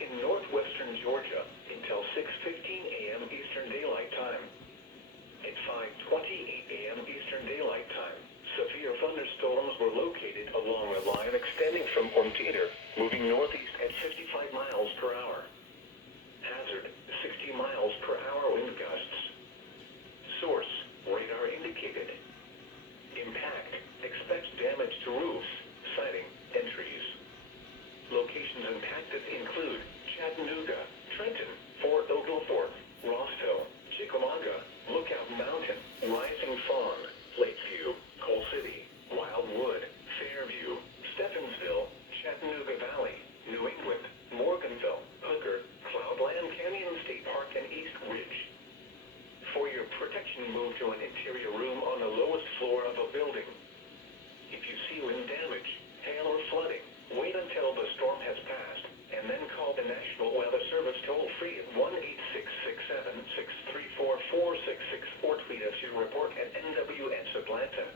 in northwestern Georgia until 6:15 a.m. Eastern Daylight Time. At 5:28 a.m. Eastern Daylight Time, severe thunderstorms were located along a line extending from Ormteder, moving northeast at 55 miles per hour. Hazard, 60 miles per hour wind gusts. Source, radar indicated. Impact, expect damage to roofs, siding, and trees. Locations impacted include Chattanooga, Trenton, Fort Oglethorpe, Rostow, Chickamauga, Lookout Mountain, Rising Fawn, Lakeview, Coal City, Wildwood, Fairview, Steffensville, Chattanooga Valley, New England, Morganville, Hooker, Cloudland Canyon State Park, and East Ridge. For your protection, move to an interior room on the lowest floor of a building. If you see wind damage, hail, or flooding, wait until the storm has passed, and then call the National Weather Service toll-free at 1-866-7-634-4664. Tweet us your report at NWS Atlanta.